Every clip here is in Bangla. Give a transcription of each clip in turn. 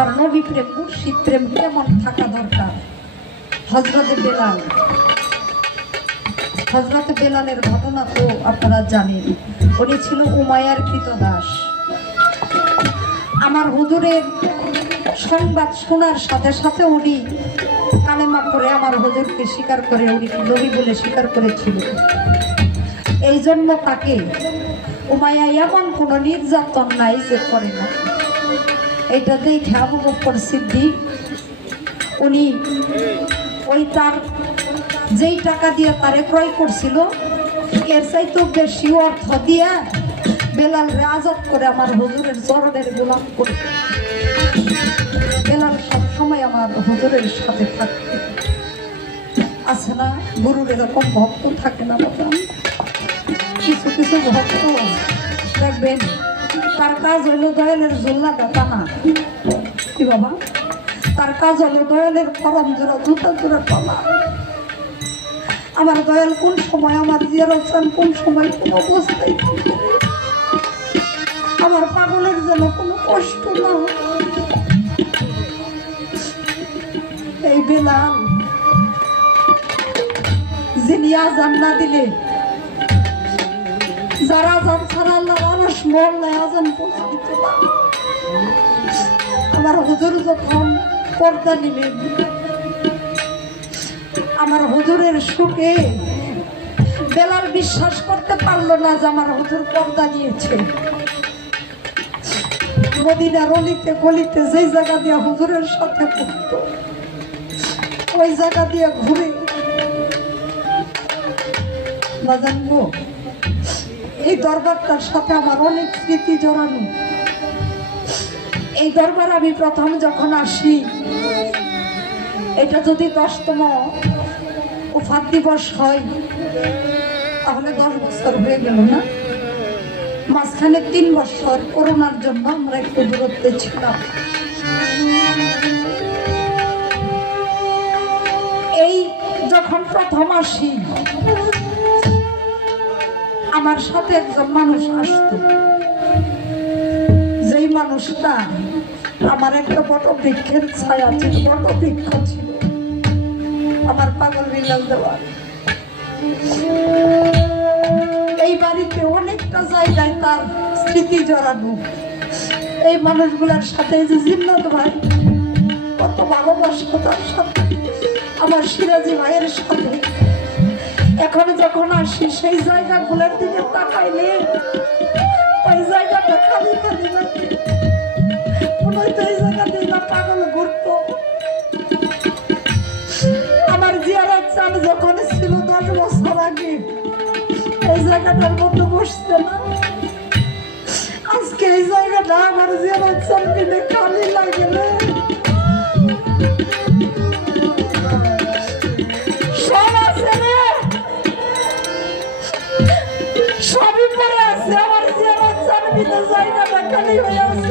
আবার নবী প্রেম মুর্শিদ প্রেম কেমন থাকা দরকার। হযরতে বেলালের ঘটনা তো আপনারা জানেন। উনি ছিল উমাইয়ার কৃতদাস। আমার হুজুরের সংবাদ শোনার সাথে সাথে উনি কালেমা পড়ে আমার হুজুরকে স্বীকার করে, উনি নবী বলে স্বীকার করেছিল। এই জন্য তাকে উমাইয়া এমন কোনো নির্যাতন নাই যে করে না। এটা দেখে আবু বকর সিদ্দিক উনি ওই তার যেই টাকা দিয়ে তারে ক্রয় করছিল এর চাইতেও বেশি অর্থ দিয়া বেলালরে আজাদ করে আমার হুজুরের চরণের গোলাম করে। বেলাল সবসময় আমার হুজুরের সাথে থাকতে আছে না। গুরুর এরকম ভক্ত থাকে না বাবা। কিছু কিছু ভক্ত দেখবেন তার কাজ হইল দয়ালের জোল্লা দেখা না কি বাবা, তার কাজ হলো দয়ালের করম জোড়া জুতা জোড়া পালা। আমার দয়াল কোন সময় আমার জিয়ারত চান, কোন সময় কোন অবস্থায় আমার পাগলের যেন কোনো কষ্ট না হয়। এই বেলাল যিনি আজান না দিলে যারা আজান ছাড়া আল্লাহর আরশ মহল্লায় আজান পৌঁছিত না। আমার হুজুর যখন পর্দা নিলেন আমার হুজুরের সুখে বেলাল বিশ্বাস করতে পারলো না যে আমার হুজুর পর্দা নিয়েছে। মদিনার অলিতে গলিতে যেই জায়গা দিয়ে হুজুরের সাথে পড়তো ওই জায়গা দিয়ে ঘুরে জানবো। এই দরবারটার সাথে আমার অনেক স্মৃতি জড়ানো। এই দরবার আমি প্রথম যখন আসি, এটা যদি 10তম উফাত দিবস হয় তাহলে 10 বছর হয়ে গেল না। মাঝখানে 3 বছর করোনার জন্য আমরা একটু দূরত্বে ছিলাম। এই যখন প্রথম আসি আমার সাথে একজন মানুষ আসতো, যেই মানুষটা আমার একটা বট বৃক্ষের ছায়া ছিল, বট বৃক্ষ ছিল আমার পাগল বিলাল দেওয়া। এই বাড়িতে অনেকটা জায়গায় তার স্মৃতি জড়ানো। এই মানুষগুলোর সাথে যে জিন্নাত ভাই কত ভালোবাসতো তার সাথে, আমার সিরাজি ভাইয়ের সাথে। এখন যখন আসি সেই জায়গাগুলোর দিকে তাকাইলে ওই জায়গাটা খালি খালি লাগে। এই জায়গাতেই না পাগল ঘুরতো। আমার জিয়ারত চান যখন ছিল 10 বছর আগে এই জায়গাটার মধ্যে বসছে না। আজকে এই জায়গাটা আমার জিয়ারত চান কিনে খালি লাগে না। সব আছে রে, সবই পরে আছে, আমার জিয়ারত চান কিনে জায়গাটা খালি হয়ে আছে।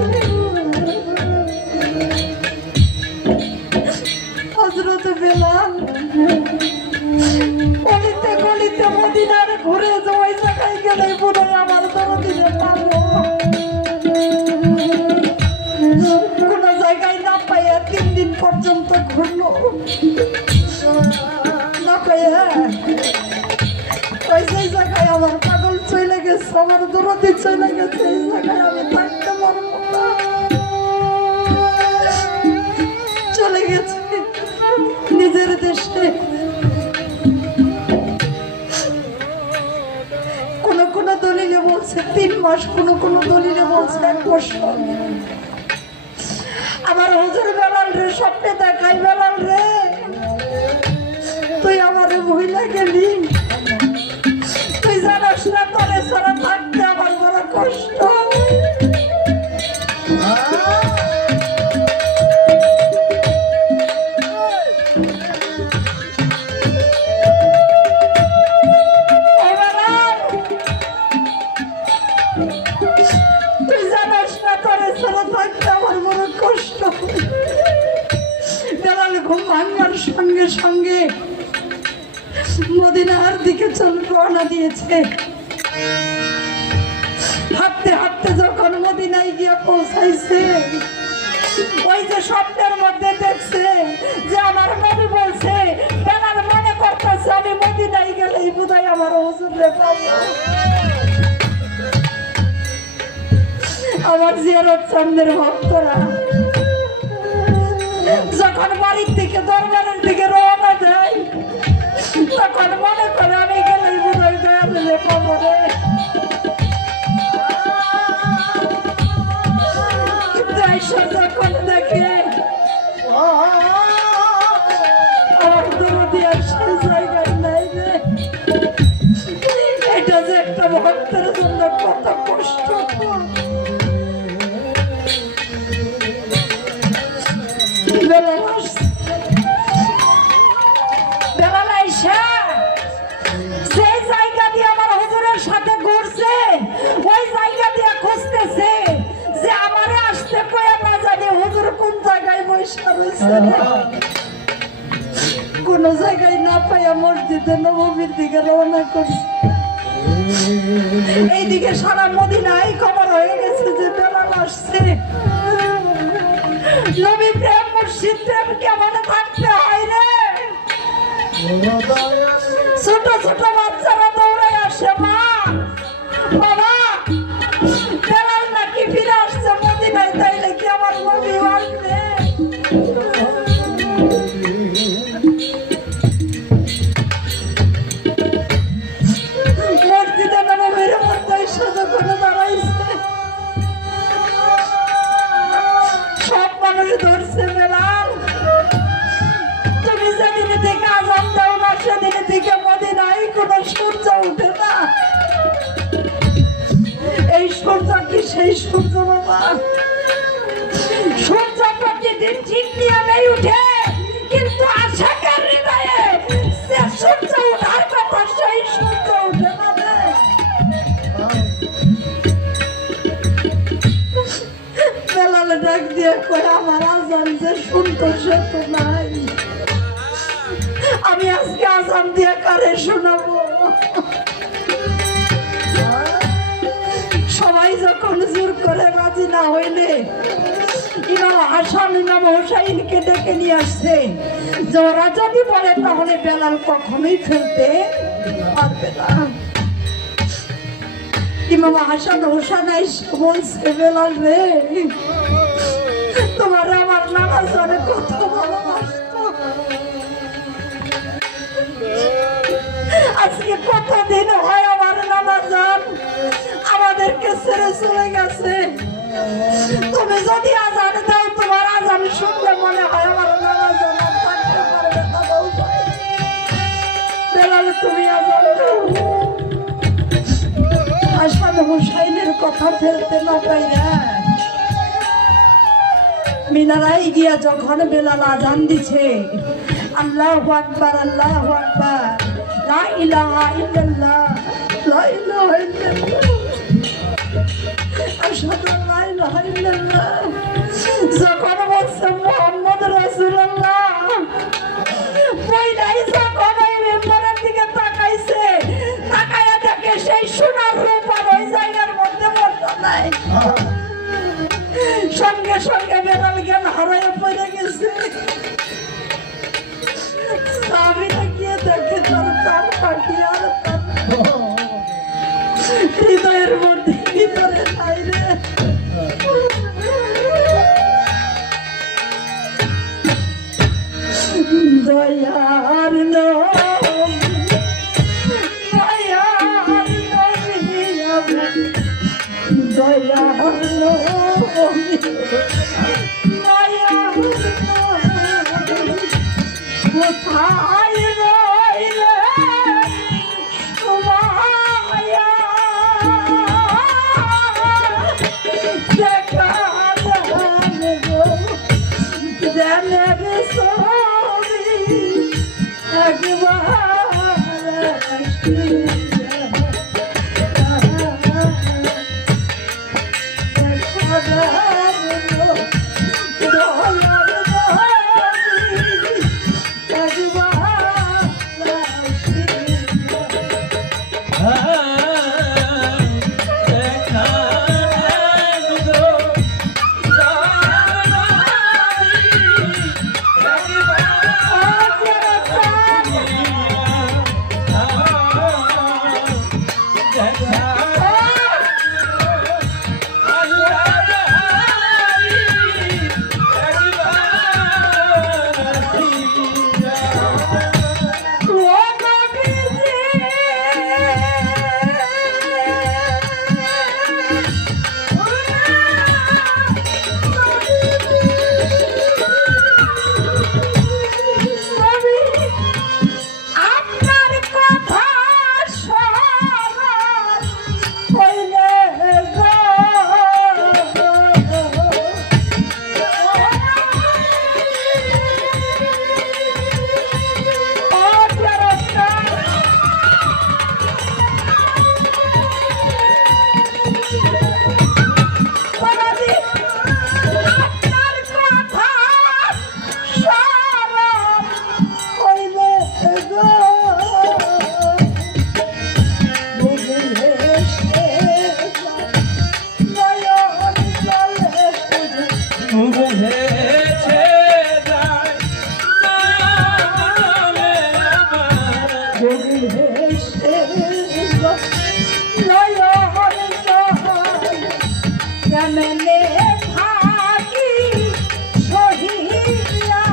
হযরতে বেলাল গলিতে গলিতে মদিনার ঘুরে ওই জায়গায় গেলে মনে হয় আমার দরদিনে পাবো। কোন জায়গায় না পাইয়া 3 দিন পর্যন্ত ঘুরলো না পাইয়া ওই যে জায়গায় আমার পাগল চলে গেছে, আমার দরদি চলে গেছে, এই জায়গায় আমি থাকতে পারবো না। চলে গেছে নিজের দেশে। কোন কোন দলিলে বলছে 3 মাস, কোন কোন দলিলে বলছে 1 বছর। আমার হুজুর বেলাল রে স্বপ্নে দেখাই, বেলাল রে তুই আমারে ভুইলা গেলি, তুই জানাস না তোরে ছাড়া থাকতে আমার বড় কষ্ট। সঙ্গে সঙ্গে মদিনার দিকে রওনা দিয়েছে। হাঁটতে হাঁটতে যখন মদিনায় গিয়ে পৌঁছাইছে ওই যে স্বপ্নের মধ্যে দেখছে যে আমার নবী বলছে, বেলাল মনে করতেছে আমি মদিনায় গেলেই বোধহয় আমার হুজুরে পাবো। আমার জিয়ারত চাঁদের ভক্তরা যখন বাড়ির থেকে দরবারের দিকে রওনা দেয়, তখন মনে করে আমি গেলেই বোধহয় দয়ালে পাবো রে। কিন্তু আইসা যখন দেখে আমার দরদি আর সে জায়গায় নাই রে, এটা যে একটা ভক্তের জন্য কত কষ্ট। বেলাল আইসা যে জায়গা দিয়ে আমার হুজুরের সাথে ঘুরছে, ওই জায়গা দিয়ে খুঁজতেছে যে আমারে আসতে কয়া না জানি হুজুর কোন জায়গায় বসে রয়েছে। কোন জায়গায় না পাইয়া মসজিদে নববীর দিকে রওনা করছে। এইদিকে সারা মদিনায় খবর হয়ে গেছে যে বেলাল আসছে। নবী প্রেম মুর্শিদ প্রেম কেমন থাকতে হয় রে। ছোট ছোট বাচ্চারা দৌড়ায় আসে, মা বাবা বেলাল নাকি ফিরে আসছে মদিনায়, তাইলে কি আমার নবী আসবে? মসজিদে নববীর মধ্যে সাজা করে দাঁড়াইছে, সব মানুষ ধরছে বেলাল তুমি যেদিন থেকে আজান দাও না সেদিন থেকে মদিনায় কোনো সূর্য উঠে না। এই সূর্য কি সেই সূর্য বাবা? সূর্য প্রতিদিন ঠিক নিয়মেই উঠে, কিন্তু আশাকার হৃদয়ে সে সূর্য উঠার কথা সেই সূর্য উঠে না রে। বেলাল ডাক দিয়ে কই আমার আজান যে শুনতো সে তো নাই, আমি আজকে আজান দিয়ে কারে শোনাবো? সবাই যখন জোর করে রাজি না হইলে ইমাম হাসান ইমাম হোসাইনকে ডেকে নিয়ে আসছে যে ওরা যদি বলে তাহলে বেলাল কখনোই ফেলতে পারবে না। ইমাম হাসান হোসেন বলছে বেলাল রে, তোমার আমার নানা জানে কত ভালোবাসতো, আজকে কতদিন হয় আমার নানা জান আমাদেরকে ছেড়ে চলে গেছে। তুমি যদি আজান দাও তোমার আজান শুনলে মনে হয় আমার নানা জান থাকতে পারবে না। বেলাল তুমি আজান দাও। হাসান হুসাইনের কথা ফেলতে না পাইরা মিনারায় গিয়া যখন বেলাল আজান দিছে, আল্লাহু আকবার আল্লাহু আকবার লা ইলাহা ইল্লাল্লাহ লা ইলাহা ইল্লাল্লাহ আশহাদু আল্লা ইলাহা ইল্লাল্লাহ, যখন বলছে মুহাম্মদ রাসূলুল্লাহ, পয়লাই যখন ওই মেম্বারের দিকে তাকাইছে, তাকায়া দেখে সেই সোনার রূপ আর ওই জায়গার মধ্যে বসা নাই। সঙ্গে সঙ্গে বেলাল জ্ঞান হারাইয়া পড়ে গেছে। সাহাবীরা গিয়ে দেখে তার প্রাণ পাখি আর হৃদয়ের মধ্যে ভিতরে নাই রে। দয়ার কোথায় রইলে সুমাইয়া, দেখা দেনের ছবি একবার কেমনে থাকি সহিয়া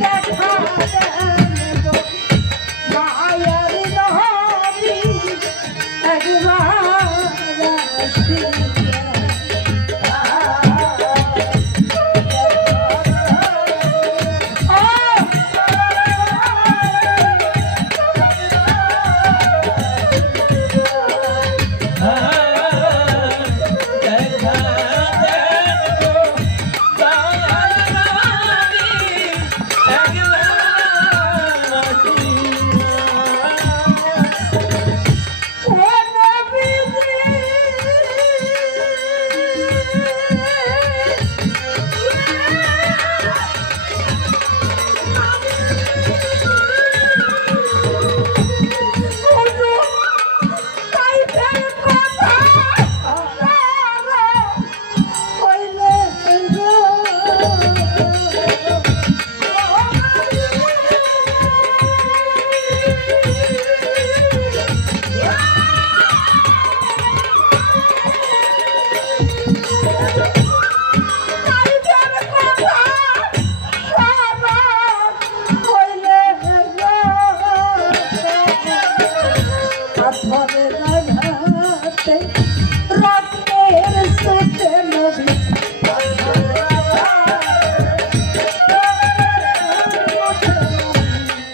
দেখা দেব মায়ার নবী একবার আসিয়া।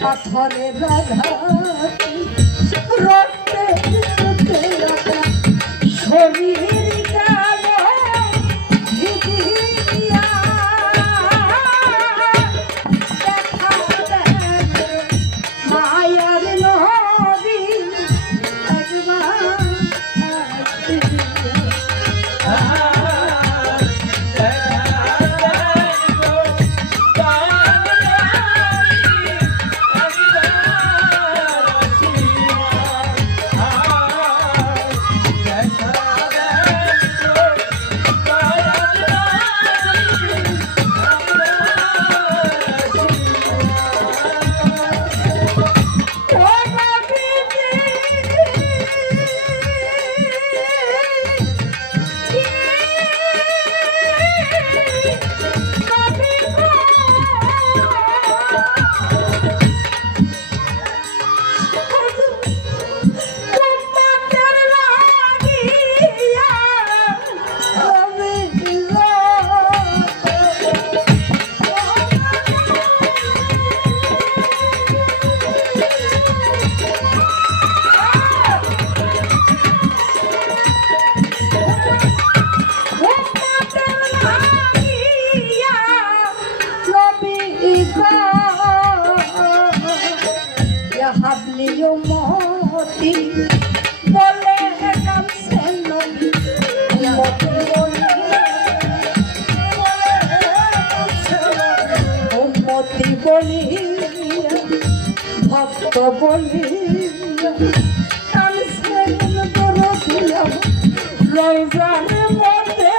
পাথরের আঘাতে রক্তে শরীর গেল ভিজিয়া দেখা দেব মায়ার নবী একবার হাবলিও মতি বলে কাছে নবী মতি বলি ভক্ত বলি কাছে দরদিয়া রোজানের মধ্যে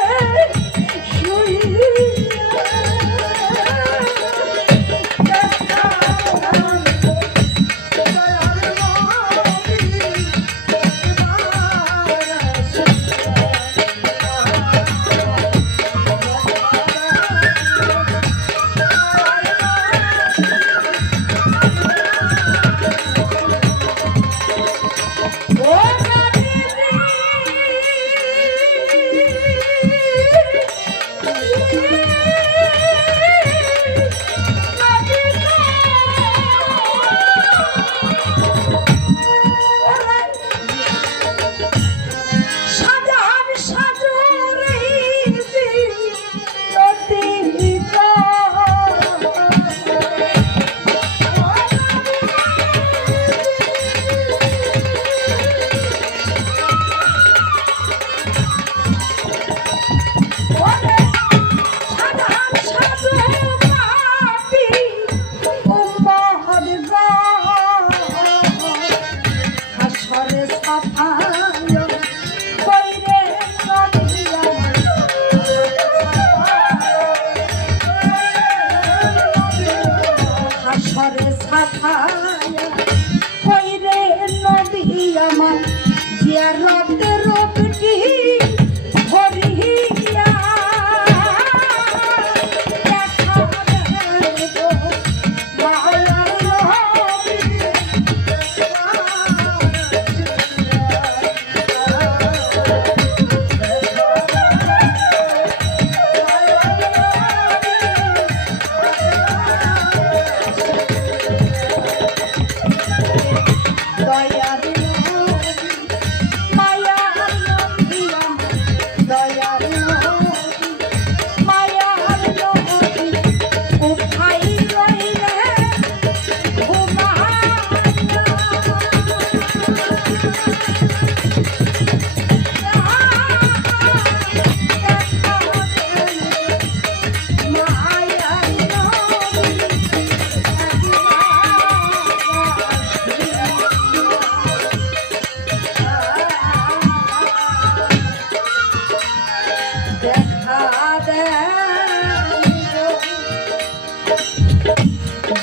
আমার জিয়ারতে রূপটি ভরিয়া দেখা দেব মায়ার নবী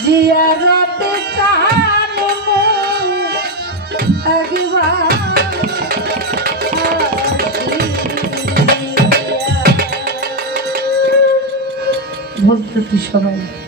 জিয়ারতে চান একবার ভুল ত্রুটি সবাই